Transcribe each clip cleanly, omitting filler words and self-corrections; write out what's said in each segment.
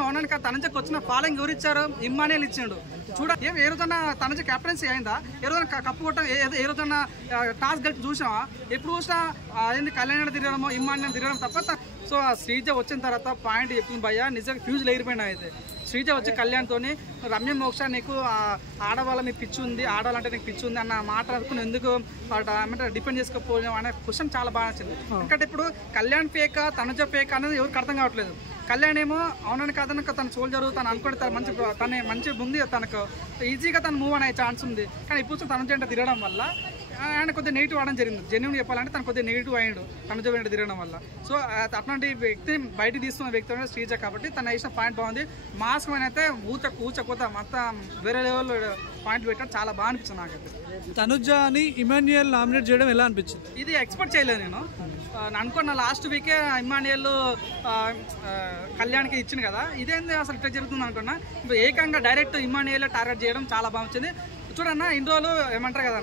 అవునాక తనజకు వచ్చిన ఫాలోయింగ్ ఎవరు ఇచ్చారు? ఇమ్మానియల్ ఇచ్చిండు. చూడ ఏ రోజన్నా తనజ కెప్టెన్సీ అయిందా? ఏ రోజున కప్పు కొట్టడం, ఏ రోజన్నా టాస్ గెలిచి చూసావా? ఎప్పుడు చూసినా ఏంది కళ్యాణ్ తిరగడము, ఇమ్మానియల్ తిరగడం తప్ప. సో ఆ శ్రీజ వచ్చిన తర్వాత పాయింట్ చెప్పింది భయ్య, నిజంగా ఫ్యూజ్ లేరిపోయినా. అయితే శ్రీజ వచ్చి కళ్యాణ్తో రమ్య మోక్ష నీకు ఆడవాళ్ళ మీకు పిచ్చి ఉంది, ఆడవాళ్ళంటే నీకు పిచ్చి ఉంది అన్న మాట అనుకుని ఎందుకు అంటే డిపెండ్ చేసుకోకపోయాం అనే క్వశ్చన్ చాలా బాగా నచ్చింది. ఎందుకంటే ఇప్పుడు కళ్యాణ్ ఫేక తనుజ ఫేక అనేది ఎవరికి అర్థం కావట్లేదు. కళ్యాణ్ ఏమో అవునని కాదనక తన సోల్జరు తను అనుకుంటే తన మంచి ఉంది, తనకు ఈజీగా తను మూవ్ అనే ఛాన్స్ ఉంది. కానీ ఇప్పుడు తనుజ అంటే తిరగడం వల్ల ఆయన కొద్దిగా నెగిటివ్ అవడం జరిగింది. జెన్యున్ చెప్పాలంటే తను కొద్దిగా నెగిటివ్ అయ్యాడు తనుజ వెంట తిరగడం వల్ల. సో అట్లాంటి వ్యక్తి బయట తీస్తున్న వ్యక్తి అనేది శ్రీజ కాబట్టి తను వేసిన పాయింట్ బాగుంది. మాస్క్ అయితే ఊచకోత మొత్తం వేరే లెవెల్లో పాయింట్ పెట్టడం చాలా బాగా అనిపించింది నాకైతే. తనుజని ఇమాన్యుయల్ నామినేట్ చేయడం ఎలా అనిపించింది? ఇది ఎక్స్పెక్ట్ చేయలేదు నేను. అనుకున్న లాస్ట్ వీకే ఇమాన్యుయల్ కళ్యాణ్కి ఇచ్చింది కదా, ఇదేంది అసలు ఇట్లా జరుగుతుంది అనుకున్నా. ఇప్పుడు ఏకంగా డైరెక్ట్ ఇమాన్యుయల్ టార్గెట్ చేయడం చాలా బాగా వచ్చింది. చూడన్నా ఇన్ని రోజులు ఏమంటారు కదా,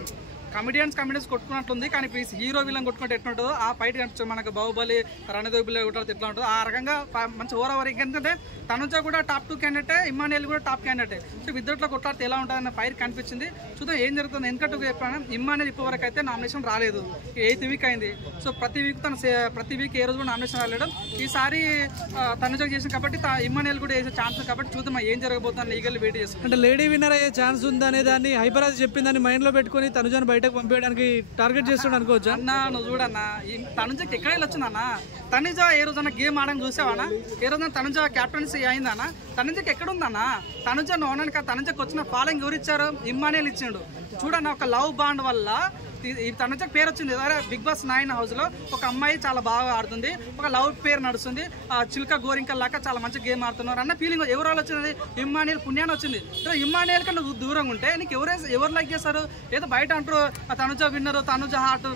కమెడియన్స్ కొట్టుకున్నట్లుంది. కానీ ఇప్పుడు హీరో విలన్ కొట్టుకుంటే ఎట్లుంటుందో ఆ ఫైట్ కనిపిస్తుంది మనకు. బాహుబలి రణదేవుబలి కొట్టాలి ఎట్లా ఉంటుందో ఆ రకంగా మంచి ఓవర్. ఎందుకంటే తనుజ కూడా టాప్ 2 క్యాండిడేటే, ఇమ్మానియల్ కూడా టాప్ క్యాండిడేటే. సో ఇద్దరిలో కొట్లాడితే ఎలా ఉంటుందన్న ఫైర్ కనిపించింది. చూద్దాం ఏం జరుగుతుంది. ఎందుకంటే చెప్పాను, ఇమ్మానియల్ ఇప్పటి వరకు అయితే నామినేషన్ రాలేదు. 8th వీక్ అయింది. సో ప్రతి వీక్ ఏ రోజు కూడా నామినేషన్ రాలేడు. ఈసారి తనుజ చేసింది కాబట్టి ఇమ్మానియల్ కూడా వేసే ఛాన్స్ ఉంది. కాబట్టి చూద్దాం ఏం జరగబోతుందని లీగల్ వెయిట్ చేస్తాం. అంటే లేడీ విన్నర్ అయ్యే ఛాన్స్ ఉందనే దాన్ని హైపరాజ్ చెప్పిందని మైండ్ లో పెట్టుకుని తనుజను బయటకు పంపించడానికి టార్గెట్ చేస్తాడు అనుకోవచ్చు. అన్నా నువ్వు చూడన్నా, తనుజకి ఎక్కడ వచ్చిందన్నా? తనుజ ఏ రోజన్నా గేమ్ ఆడని చూసావన్నా? ఏ రోజున తనుజ క్యాప్టెన్సీ అయిందన్నా? తనుజకి ఎక్కడుందన్నా? తనుజ అవునాక తనుజకు వచ్చిన ఫాలోయింగ్ ఎవరు ఇచ్చారు? ఇమ్మానియల్ ఇచ్చిండు. చూడన్నా ఒక లవ్ బాండ్ వల్ల ఈ తనుజకు పేరు వచ్చింది. బిగ్ బాస్ 9 హౌస్ లో ఒక అమ్మాయి చాలా బాగా ఆడుతుంది, ఒక లవ్ పేరు నడుస్తుంది, చిల్క గోరింకల్లాగా చాలా మంచి గేమ్ ఆడుతున్నారు అన్న ఫీలింగ్ ఎవరు వచ్చింది? ఇమ్మానియల్ పుణ్యాన్ని వచ్చింది. ఇమ్మానియల్ కన్నా నువ్వు దూరంగా ఉంటే నీకు ఎవరు లైక్ చేస్తారు? ఏదో బయట అంటారు తనుజ విన్నరు, తనుజ హార్ట్.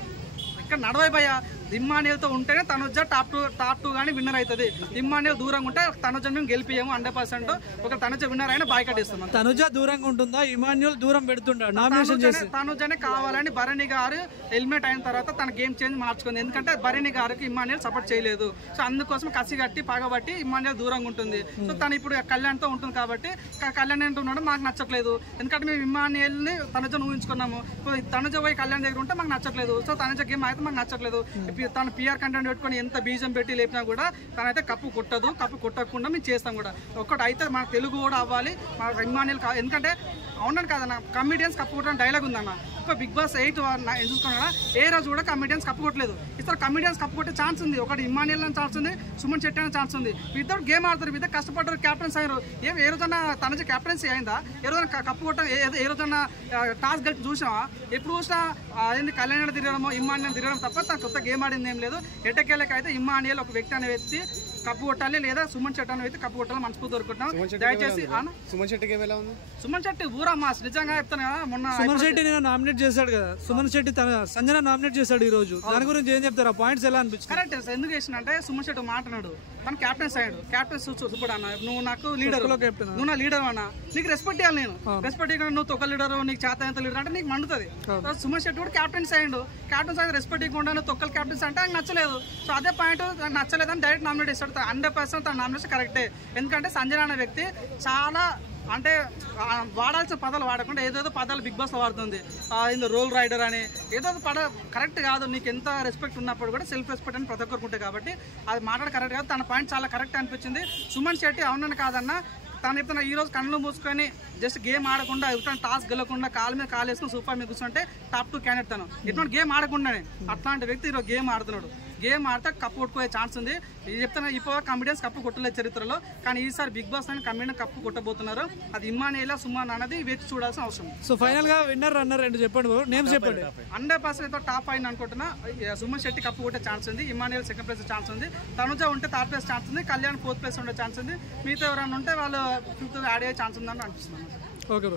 ఇక్కడ నడవై భయ. ఇమ్మానియల్తో ఉంటేనే తనుజ టాప్ 2 కానీ విన్నర్ అవుతుంది. ఇమ్మానియల్ దూరంగా ఉంటే తనుజ మేము గెలిపియము 100%. ఒక తనుజ విన్నర్ అయినా బాయ్కట్ ఇస్తున్నాం. తనుజ దూరంగా ఉంటుందా? ఇమాన్యుయల్ దూరం పెడుతుంటాడు నామినేషన్ చేసి. తనుజనే కావాలని భరణి గారు ఎలిమినేట్ అయిన తర్వాత తన గేమ్ చేంజ్ మార్చుకుంది. ఎందుకంటే భరణి గారికి ఇమ్మానియల్ సపోర్ట్ చేయలేదు. సో అందుకోసం కసి కట్టి పగబట్టి ఇమ్మానియల్ దూరంగా ఉంటుంది. సో తను ఇప్పుడు కళ్యాణ్తో ఉంటుంది కాబట్టి కళ్యాణ్ అంటున్నాడు మాకు నచ్చట్లేదు. ఎందుకంటే మేము ఇమ్మానియల్ని తనుజను ఊహించుకున్నాము. తనుజ పోయి కళ్యాణ్ దగ్గర ఉంటే మాకు నచ్చట్లేదు. సో తనుజ గేమ్ అయితే మాకు నచ్చట్లేదు. తను పిఆర్ కంటెంట్ పెట్టుకొని ఎంత బీజం పెట్టి లేపినా కూడా తనైతే కప్పు కొట్టదు. కప్పు కొట్టకుండా మేము చేస్తాం కూడా. ఒక్కటి అయితే మన తెలుగు కూడా అవ్వాలి, మన ఇమ్మానియల్. ఎందుకంటే అవునని కాదన్న, కమెడియన్స్ కప్పు కొట్టడం డైలాగ్ ఉందన్న. ఇప్పుడు బిగ్ బాస్ 8 చూసుకున్నా ఏ రోజు కూడా కమెడియన్స్ కప్పు కొట్టలేదు. ఇస్తారు కమెడియన్స్ కప్పు కొట్టే ఛాన్స్ ఉంది. ఒకటి ఇమ్మానియల్ అని ఛాన్స్ ఉంది, సుమన్ శెట్టి అనే ఛాన్స్ ఉంది. ఇద్దరు గేమ్ ఆడతారు, ఇద్దరు కష్టపడ్డారు, క్యాప్టెన్స్ అయ్యారు. ఏ రోజన్నా తనజ క్యాప్టెన్సీ అయిందా? ఏ రోజున కప్పు కొట్టడం, ఏ రోజన్నా టాస్ గెలిచి చూసావా? ఎప్పుడు చూసినా ఏంది కళ్యాణ్ తిరగడము, ఇమ్మానియల్ తిరగడం తప్ప తన కొత్త గేమ్ ఆడింది ఏం లేదు. ఎట్టకేళ్ళకి అయితే ఇమ్మానియల్ ఒక వ్యక్తి అనే వ్యక్తి కప్పు కొట్టాలి, లేదా సుమన్ శెట్టి అనే వ్యక్తి కప్పు కొట్టాలి మనస్ఫూర్తి దొరుకుంటాం. దయచేసి సుమన్ శెట్టికి సుమన్ శెట్టి ఊరా మాస్ నిజంగా చెప్తాను కదా. మొన్న సుమన్ శెట్టి నామినేట్ చేశాడు కదా, సుమన్ శెట్టి సంజన నామినేట్ చేశాడు ఈ రోజు. దాని గురించి ఏం చెప్తారు? ఆ పాయింట్స్ ఎలా అనిపించింది? కరెక్ట్. ఎందుకు చేసినంటే సుమన్ శెట్టి మాట్లాడు, తను క్యాప్టెన్స్ అయ్యాడు. క్యాప్టెన్స్ సూపర్ అన్న, నువ్వు నాకు లీడర్, నువ్వు నా లీడర్ అన్న, నీకు రెస్పెక్ట్ ఇవ్వాలి. నేను రెస్పెక్ట్ ఇవ్వకుండా నువ్వు తొక్క లీడర్, నీకు చేత ఎంత లీడర్ అంటే నీకు మండుతుంది. సుమన్ శెట్టి కూడా క్యాప్టెన్స్ అయ్యాడు. క్యాప్టెన్స్ అయితే రెస్పెక్ట్ ఇవ్వకుండా నువ్వు తొక్కలు క్యాప్టెన్స్ అంటే ఆయన నచ్చలేదు. సో అదే పాయింట్ నచ్చలేదని డైరెక్ట్ నామినేట్ చేస్తాడు. 100% తన నామినేషన్ కరెక్టే. ఎందుకంటే సంజన అనే వ్యక్తి చాలా అంటే వాడాల్సిన పదాలు వాడకుండా ఏదేదో పదాలు బిగ్ బాస్లో వాడుతుంది. ఇందులో రోల్ రైడర్ అని ఏదో కరెక్ట్ కాదు. నీకు ఎంత రెస్పెక్ట్ ఉన్నప్పుడు కూడా సెల్ఫ్ రెస్పెక్ట్ అని ప్రతి ఒక్కరుకుంటే కాబట్టి అది మాట్లాడ కరెక్ట్ కాదు. తన పాయింట్ చాలా కరెక్ట్ అనిపించింది. సుమన్ శెట్టి అవునని కాదన్నా, తను చెప్తున్నా ఈ రోజు కళ్ళు మూసుకొని జస్ట్ గేమ్ ఆడకుండా ఎటువంటి టాస్క్ గెలవకుండా కాలు మీద కాలు వేసుకుని సూపర్ మీద కూర్చుంటే టాప్ 2 క్యాండిడేట్. తను ఎటువంటి గేమ్ ఆడకుండానే అట్లాంటి వ్యక్తి ఈరోజు గేమ్ ఆడుతున్నాడు. గేమ్ ఆడితే కప్పు కొట్టుకునే ఛాన్స్ ఉంది. ఇది చెప్తున్నా, ఇప్పుడు కమెడియన్స్ కప్పు కొట్టలేదు చరిత్రలో, కానీ ఈసారి బిగ్ బాస్ అని కమెడియన్ కప్పు కొట్టబోతున్నారు. అది ఇమ్మానియల్ సుమన్ అనేది వేచి చూడాల్సిన అవసరం. సో ఫైనల్ గా విన్నర్ రన్నర్ రెండు చెప్పండి, నేమ్స్ చెప్పండి. 100% టాప్ అయిన అనుకుంటున్నా. సుమన్ శెట్టి కప్పు కొట్టే ఛాన్స్ ఉంది, ఇమ్మానియల్ సెకండ్ ప్లేస్ ఛాన్స్ ఉంది, తనుజ ఉంటే 3rd ప్లేస్ ఛాన్స్ ఉంది, కళ్యాణ్ 4th ప్లేస్ ఉండే ఛాన్స్ ఉంది. మిగతా ఎవరైనా ఉంటే వాళ్ళు 5th యాడ్ అయ్యే ఛాన్స్ ఉందని అనిపిస్తుంది. ఓకే.